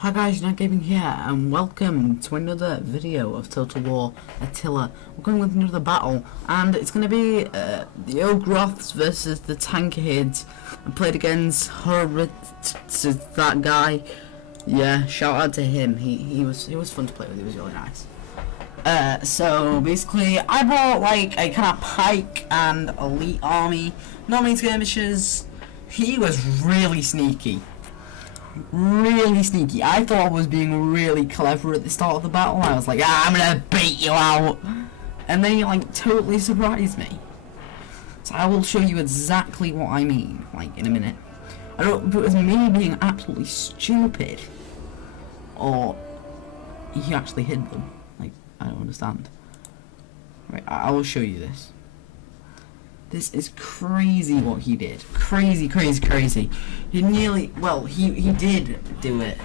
Hi guys, Not Gaming here, and welcome to another video of Total War Attila. We're going with another battle, and it's going to be the Ogroths versus the Tankerheads. I played against that guy. Yeah, shout out to him. He was fun to play with. He was really nice. So basically, I bought like a kind of pike and elite army, not many skirmishers. He was really sneaky. I thought I was being really clever at the start of the battle. I was like, I'm gonna beat you out, and then he like totally surprised me. So I will show you exactly what I mean, like in a minute. I don't know if it was me being absolutely stupid, or he actually hid them. Like, I don't understand. Right, I will show you this. This is crazy what he did. Crazy. He nearly, well, he did do it.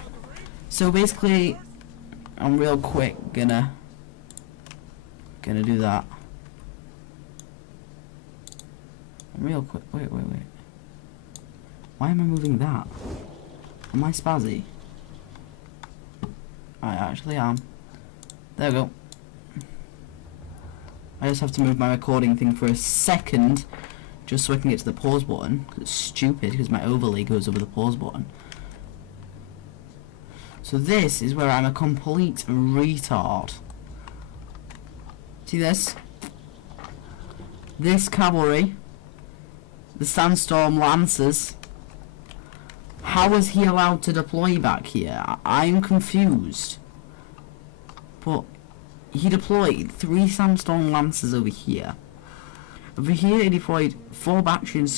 So basically, I'm real quick gonna do that. I'm real quick. Wait. Why am I moving that? Am I spazzy? I actually am. There we go. I just have to move my recording thing for a second, just so I can get to the pause button. It's stupid because my overlay goes over the pause button. So this is where I'm a complete retard. See this? This cavalry, the Sandstorm Lancers. How was he allowed to deploy back here? I'm confused. But he deployed 3 Sandstorm Lancers over here. Over here he deployed 4 Bactrian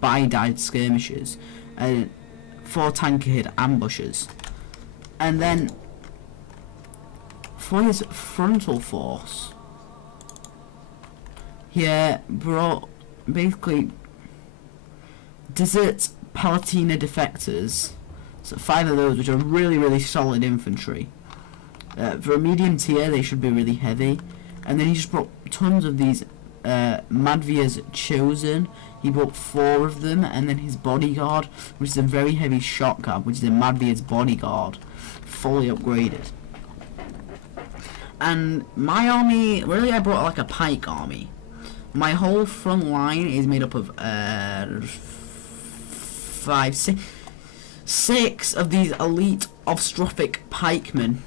bi-dive skirmishers and 4 Tankerhead ambushers. And then for his frontal force, he brought basically Desert Palatina defectors. So 5 of those, which are really solid infantry. For a medium tier, they should be really heavy. And then he just brought tons of these Madvia's Chosen. He brought 4 of them, and then his bodyguard, which is a very heavy shot guard, which is a Madvia's bodyguard, fully upgraded. And my army, really, I brought like a pike army. My whole front line is made up of 6 of these elite Ostrophic pikemen.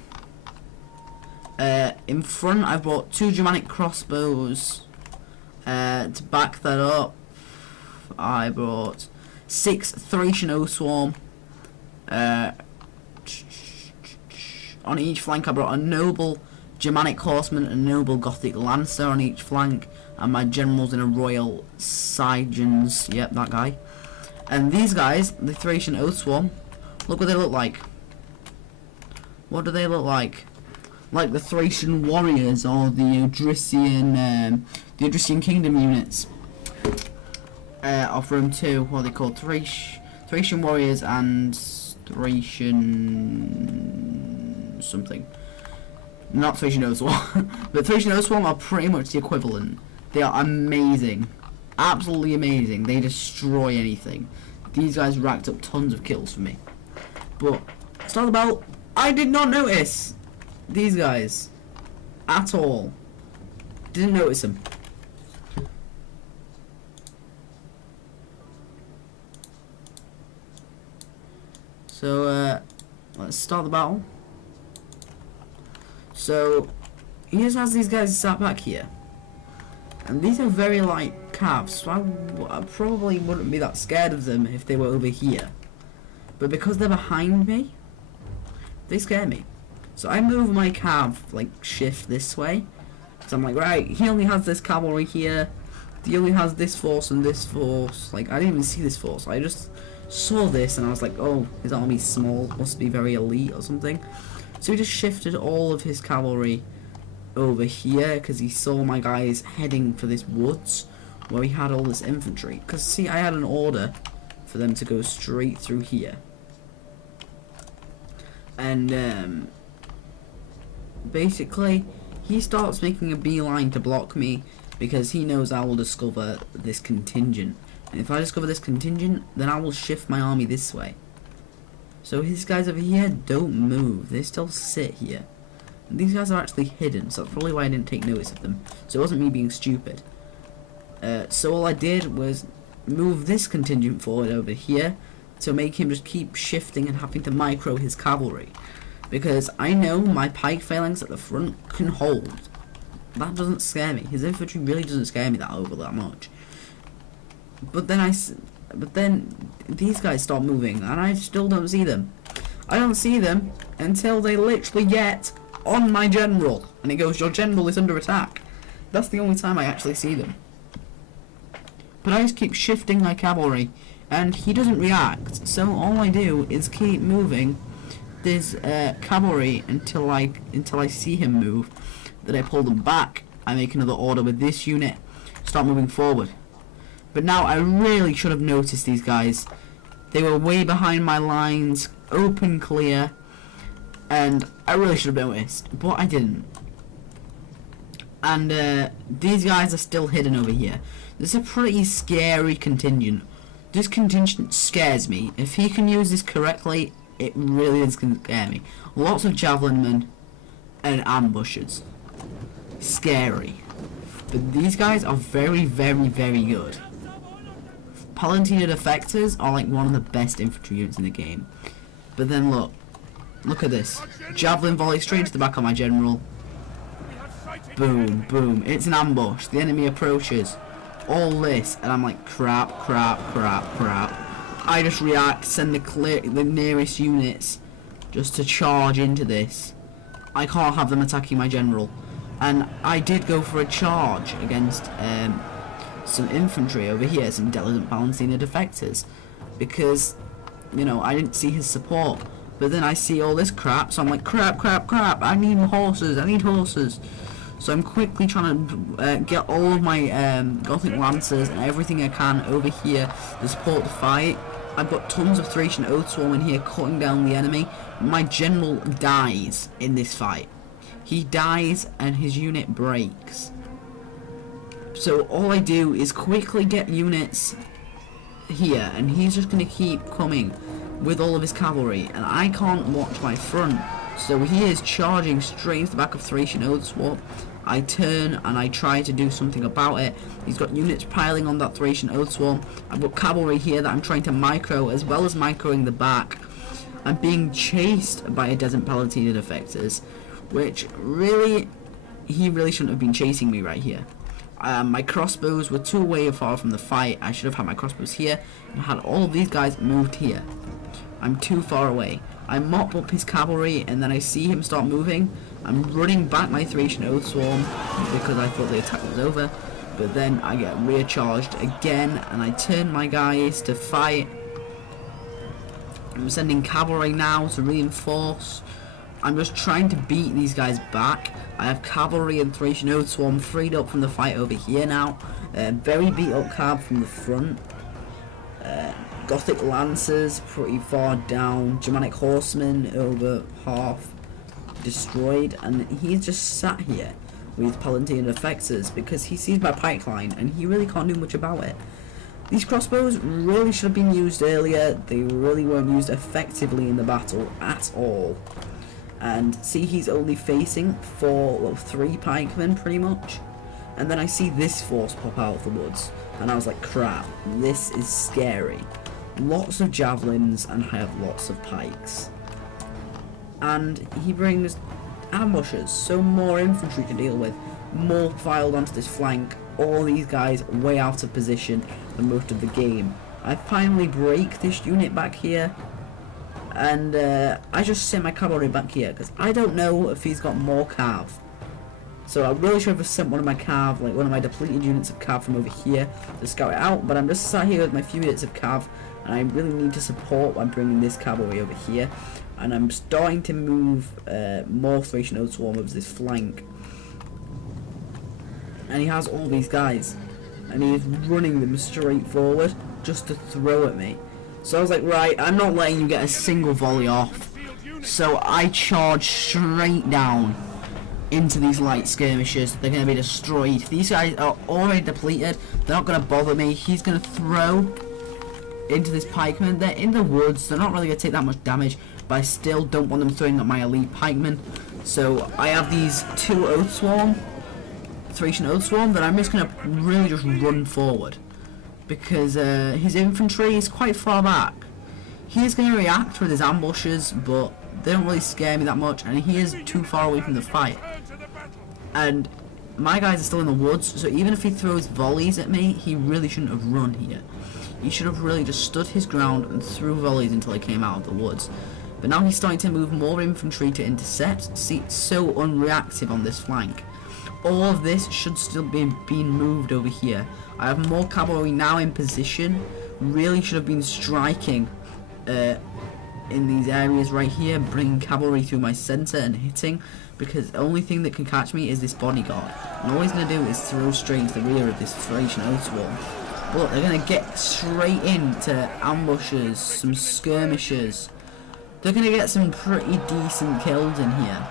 In front, I brought 2 Germanic crossbows. To back that up, I brought 6 Thracian O-Swarm. On each flank, I brought a noble Germanic horseman and a noble Gothic lancer on each flank, and my generals in a royal Sigens. Yep, that guy. And these guys, the Thracian O-Swarm, look what they look like. What do they look like? Like the Thracian warriors or the Odrysian kingdom units of Rome 2. What are they called? Thracian warriors and Thracian something. Not Thracian O-Swarm, but Thracian O-Swarm are pretty much the equivalent. They are amazing, absolutely amazing. They destroy anything. These guys racked up tons of kills for me. But it's not about. I did not notice these guys at all. Didn't notice them. So let's start the battle. So he just has these guys sat back here, and these are very light calves, so I probably wouldn't be that scared of them if they were over here, but because they're behind me, they scare me. So I move my cav, like, shift this way. So I'm like, right, he only has this cavalry here. He only has this force and this force. Like, I didn't even see this force. I just saw this and I was like, oh, his army's small. Must be very elite or something. So he just shifted all of his cavalry over here because he saw my guys heading for this woods where he had all this infantry. Because, see, I had an order for them to go straight through here. And, basically, he starts making a beeline to block me because he knows I will discover this contingent. And if I discover this contingent, then I will shift my army this way. So his guys over here don't move. They still sit here. And these guys are actually hidden, so that's probably why I didn't take notice of them. So it wasn't me being stupid. So all I did was move this contingent forward over here to make him just keep shifting and having to micro his cavalry. Because I know my pike phalanx at the front can hold. That doesn't scare me. His infantry really doesn't scare me that much. But then these guys start moving and I still don't see them. I don't see them until they literally get on my general. And it goes, your general is under attack. That's the only time I actually see them. But I just keep shifting my cavalry and he doesn't react. So all I do is keep moving this cavalry until I see him move. Then I pull them back. I make another order with this unit. Start moving forward. But now I really should have noticed these guys. They were way behind my lines, open clear, and I really should have noticed, but I didn't. And these guys are still hidden over here. This is a pretty scary contingent. This contingent scares me. If he can use this correctly, it really is going to scare me. Lots of javelin men and ambushers. Scary. But these guys are very, very, very good. Palatine defectors are like one of the best infantry units in the game. But then look at this. Javelin volley straight to the back of my general. Boom, boom. It's an ambush. The enemy approaches. All this, and I'm like, crap. I just react, send the nearest units just to charge into this. I can't have them attacking my general. And I did go for a charge against some infantry over here, some intelligent Palestina defectors, because, you know, I didn't see his support. But then I see all this crap, so I'm like, crap, I need horses. So I'm quickly trying to get all of my Gothic Lancers and everything I can over here to support the fight. I've got tons of Thracian Oath Swarm in here cutting down the enemy. My general dies in this fight. He dies and his unit breaks. So all I do is quickly get units here, and he's just going to keep coming with all of his cavalry, and I can't watch my front. So he is charging straight into the back of Thracian Oath Swarm. I turn and I try to do something about it. He's got units piling on that Thracian Oath Swarm. I've got cavalry here that I'm trying to micro, as well as microing the back. I'm being chased by a Desert Palatina defectors, which really, he really shouldn't have been chasing me right here. My crossbows were too way far from the fight. I should have had my crossbows here and had all of these guys moved here. I'm too far away. I mop up his cavalry and then I see him start moving. I'm running back my Thracian Oath Swarm because I thought the attack was over. But then I get recharged again and I turn my guys to fight. I'm sending cavalry now to reinforce. I'm just trying to beat these guys back. I have cavalry and Thracian Oath Swarm freed up from the fight over here now. Very beat up cav from the front. Gothic Lancers pretty far down. Germanic Horsemen over half destroyed. And he's just sat here with Palatine defectors because he sees my pike line and he really can't do much about it. These crossbows really should have been used earlier. They really weren't used effectively in the battle at all. And see, he's only facing 3 pikemen pretty much. And then I see this force pop out of the woods and I was like, crap, this is scary. Lots of javelins and I have lots of pikes. And he brings ambushes, so more infantry to deal with, more filed onto this flank. All these guys way out of position for most of the game. I finally break this unit back here. And I just sent my cavalry back here because I don't know if he's got more cav. So I really should have sent one of my cav, like one of my depleted units of cav from over here to scout it out. But I'm just sat here with my few units of cav, and I really need to support by bringing this cavalry over here. And I'm starting to move more Thracian Oath Swarm over this flank. And he has all these guys, and he is running them straight forward just to throw at me. So I was like, right, I'm not letting you get a single volley off. So I charge straight down into these light skirmishers. They're going to be destroyed. These guys are already depleted. They're not going to bother me. He's going to throw. into this pikeman. They're in the woods, they're not really going to take that much damage, but I still don't want them throwing at my elite pikemen. So I have these 2 Oath Swarm, Thracian Oath Swarm, that I'm just going to really just run forward. Because his infantry is quite far back. He is going to react with his ambushes, but they don't really scare me that much, and he is too far away from the fight. And my guys are still in the woods, so even if he throws volleys at me, he really shouldn't have run here. He should have really just stood his ground and threw volleys until I came out of the woods. But now he's starting to move more infantry to intercept. See, it's so unreactive on this flank. All of this should still be being moved over here. I have more cavalry now in position. Really should have been striking in these areas right here, bringing cavalry through my centre and hitting, because the only thing that can catch me is this bodyguard. And all he's going to do is throw straight into the rear of this Thracian Oath Swarm. But they're going to get straight into ambushes, some skirmishes. They're going to get some pretty decent kills in here.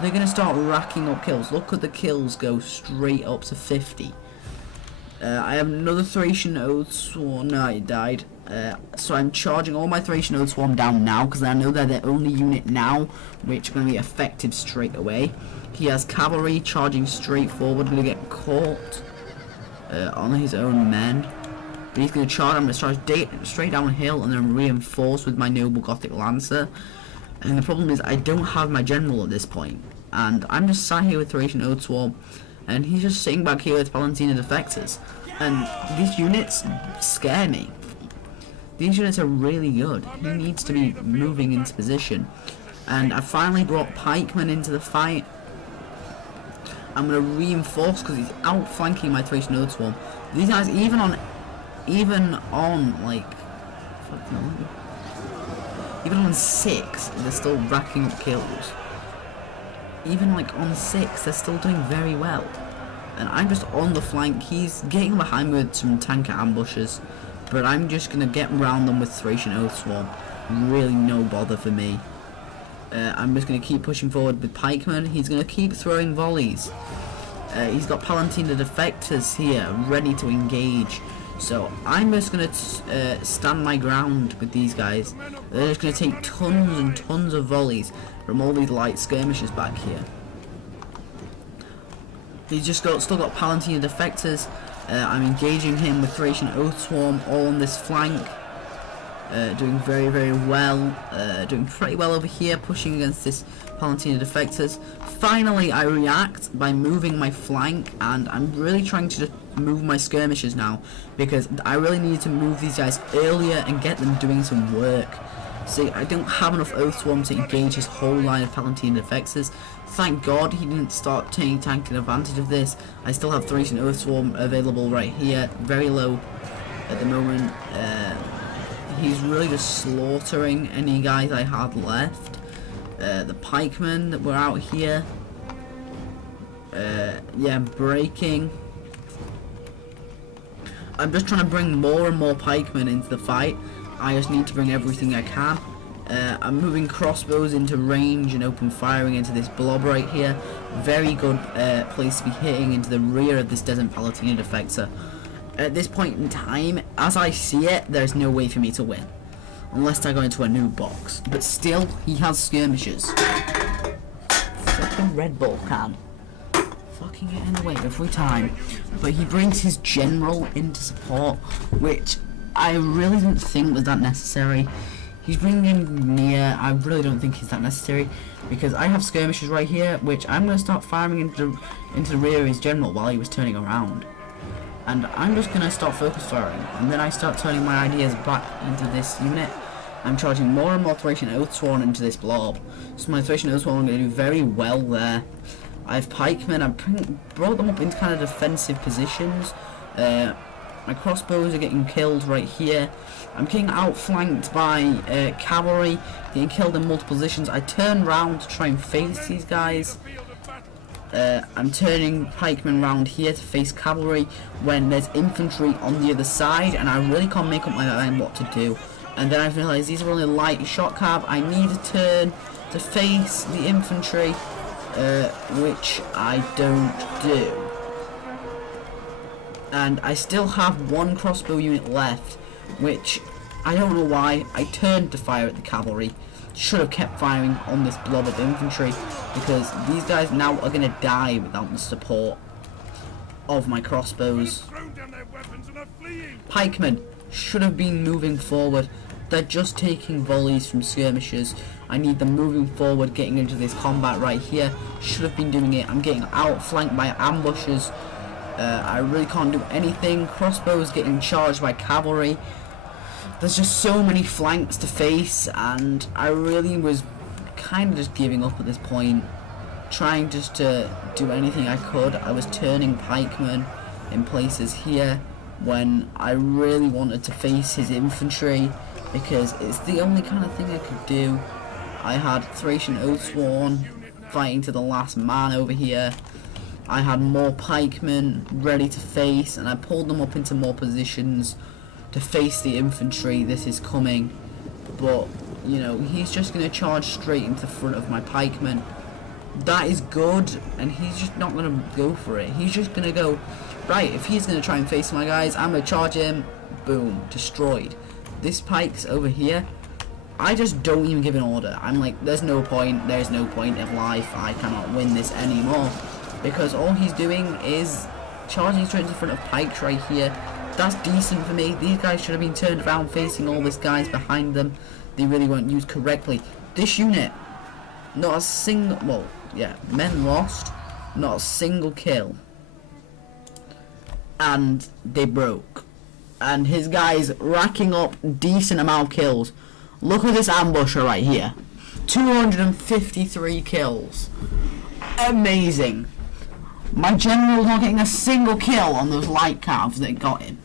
They're going to start racking up kills. Look at the kills go straight up to 50. I have another Thracian Oath Swarm. No, he died. So I'm charging all my Thracian Oath Swarm down now, because I know they're the only unit now which are going to be effective straight away. He has cavalry charging straight forward, going to get caught on his own men. But he's going to charge. I'm going to charge straight downhill and then reinforce with my noble Gothic Lancer. And the problem is I don't have my general at this point, and I'm just sat here with Thracian Oath Swarm, and he's just sitting back here with Palantina Defectors. And these units scare me. These units are really good. He needs to be moving into position. And I finally brought pikemen into the fight. I'm going to reinforce because he's outflanking my Thracian Oath Swarm. These guys, even on like, even on 6, they're still racking up kills. Even like on 6, they're still doing very well. And I'm just on the flank. He's getting behind me with some tanker ambushes, but I'm just going to get around them with Thracian Oath Swarm. Really no bother for me. I'm just going to keep pushing forward with pikemen. He's going to keep throwing volleys. He's got Palantina Defectors here, ready to engage. So I'm just going to stand my ground with these guys. They're just going to take tons and tons of volleys from all these light skirmishers back here. He's just still got Palantina Defectors. I'm engaging him with Thracian Oath Swarm all on this flank. Doing very, very well. Doing pretty well over here, pushing against this Palantina Defectors. Finally, I react by moving my flank, and I'm really trying to just move my skirmishers now, because I really need to move these guys earlier and get them doing some work. See, I don't have enough Oath Swarm to engage his whole line of Palantina Defectors. Thank God he didn't start taking advantage of this. I still have Thracian Oath Swarm available right here, very low at the moment. He's really just slaughtering any guys I had left. The pikemen that were out here, yeah, breaking. I'm just trying to bring more and more pikemen into the fight. I just need to bring everything I can. I'm moving crossbows into range and open firing into this blob right here. Very good place to be hitting into the rear of this Desert Palantina Defector. At this point in time, as I see it, there's no way for me to win. Unless I go into a new box. But still, he has skirmishers. Fucking Red Bull can. Fucking get in the way every time. But he brings his general into support, which I really didn't think was that necessary. He's bringing him near. I really don't think he's that necessary, because I have skirmishers right here, which I'm going to start firing into the rear of his general while he was turning around. And I'm just going to start focus firing, and then I start turning my ideas back into this unit. I'm charging more and more Thracian Oath Swarm into this blob. So my Thracian Oath Swarm are going to do very well there. I have pikemen. I've brought them up into kind of defensive positions. My crossbows are getting killed right here. I'm getting outflanked by cavalry, getting killed in multiple positions. I turn round to try and face these guys. I'm turning pikemen round here to face cavalry when there's infantry on the other side, and I really can't make up my mind what to do. And then I realised these are only light shot cab. I need to turn to face the infantry, which I don't do. And I still have one crossbow unit left, which I don't know why I turned to fire at the cavalry. Should have kept firing on this blob of infantry, because these guys now are going to die without the support of my crossbows. Pikemen should have been moving forward. They're just taking volleys from skirmishers. I need them moving forward, getting into this combat right here. Should have been doing it. I'm getting outflanked by ambushers. I really can't do anything. Crossbows getting charged by cavalry. There's just so many flanks to face, and I really was kind of just giving up at this point, trying just to do anything I could. I was turning pikemen in places here when I really wanted to face his infantry, because it's the only kind of thing I could do. I had Thracian Oathsworn fighting to the last man over here. I had more pikemen ready to face, and I pulled them up into more positions to face the infantry. This is coming, but you know, he's just going to charge straight into the front of my pikemen. That is good, and he's just not going to go for it. He's just going to go, right, if he's going to try and face my guys, I'm going to charge him. Boom, destroyed. This pike's over here. I just don't even give an order. I'm like, there's no point of life. I cannot win this anymore, because all he's doing is charging straight into front of pikes right here. That's decent for me. These guys should have been turned around facing all these guys behind them. They really weren't used correctly. This unit, not a single, well, yeah, men lost, not a single kill. And they broke. And his guys racking up decent amount of kills. Look at this ambusher right here. 253 kills. Amazing. My general not getting a single kill on those light calves that got him.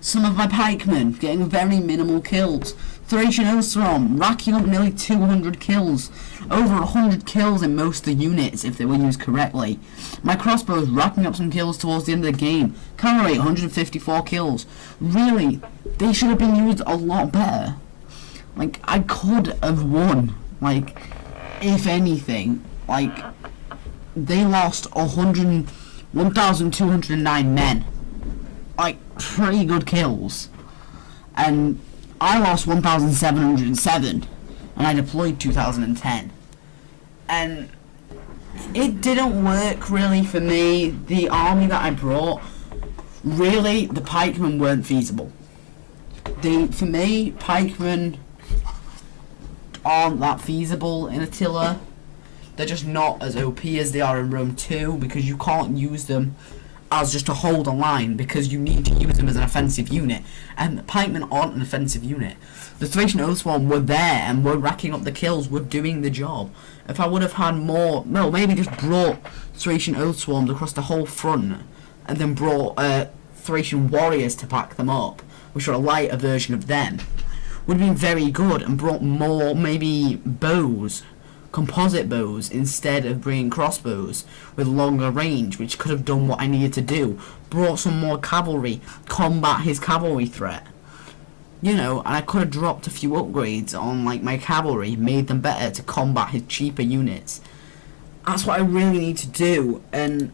Some of my pikemen getting very minimal kills. Thracian Oathsworn racking up nearly 200 kills. Over 100 kills in most of the units if they were used correctly. My crossbows racking up some kills towards the end of the game. Cavalry 154 kills. Really, they should have been used a lot better. Like, I could have won. Like, if anything, like, they lost 1,209 men. Like, pretty good kills. And I lost 1,707, and I deployed 2,010. And it didn't work really for me. The army that I brought, really, the pikemen weren't feasible. For me, pikemen aren't that feasible in Attila. They're just not as OP as they are in Rome 2, because you can't use them as just to hold a line, because you need to use them as an offensive unit, and the pikemen aren't an offensive unit. The Thracian Oathsworn were there and were racking up the kills, were doing the job. If I would have had more, no, maybe just brought Thracian Oathsworns across the whole front, and then brought Thracian warriors to back them up, which are a lighter version of them, would have been very good, and brought more, maybe bows, composite bows, instead of bringing crossbows with longer range, which could have done what I needed to do. Brought some more cavalry, combat his cavalry threat. You know, and I could have dropped a few upgrades on like my cavalry, made them better to combat his cheaper units. That's what I really need to do, and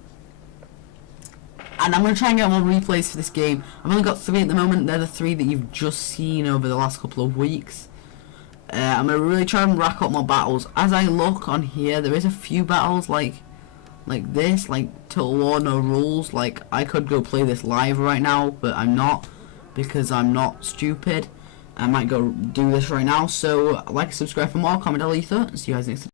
I'm going to try and get more replays for this game. I've only got 3 at the moment. They're the 3 that you've just seen over the last couple of weeks. I'm going to really try and rack up more battles. As I look on here, there is a few battles like this, like Total War No Rules. Like, I could go play this live right now, but I'm not, because I'm not stupid. I might go do this right now. So like, subscribe for more, comment down below your thoughts. See you guys next time.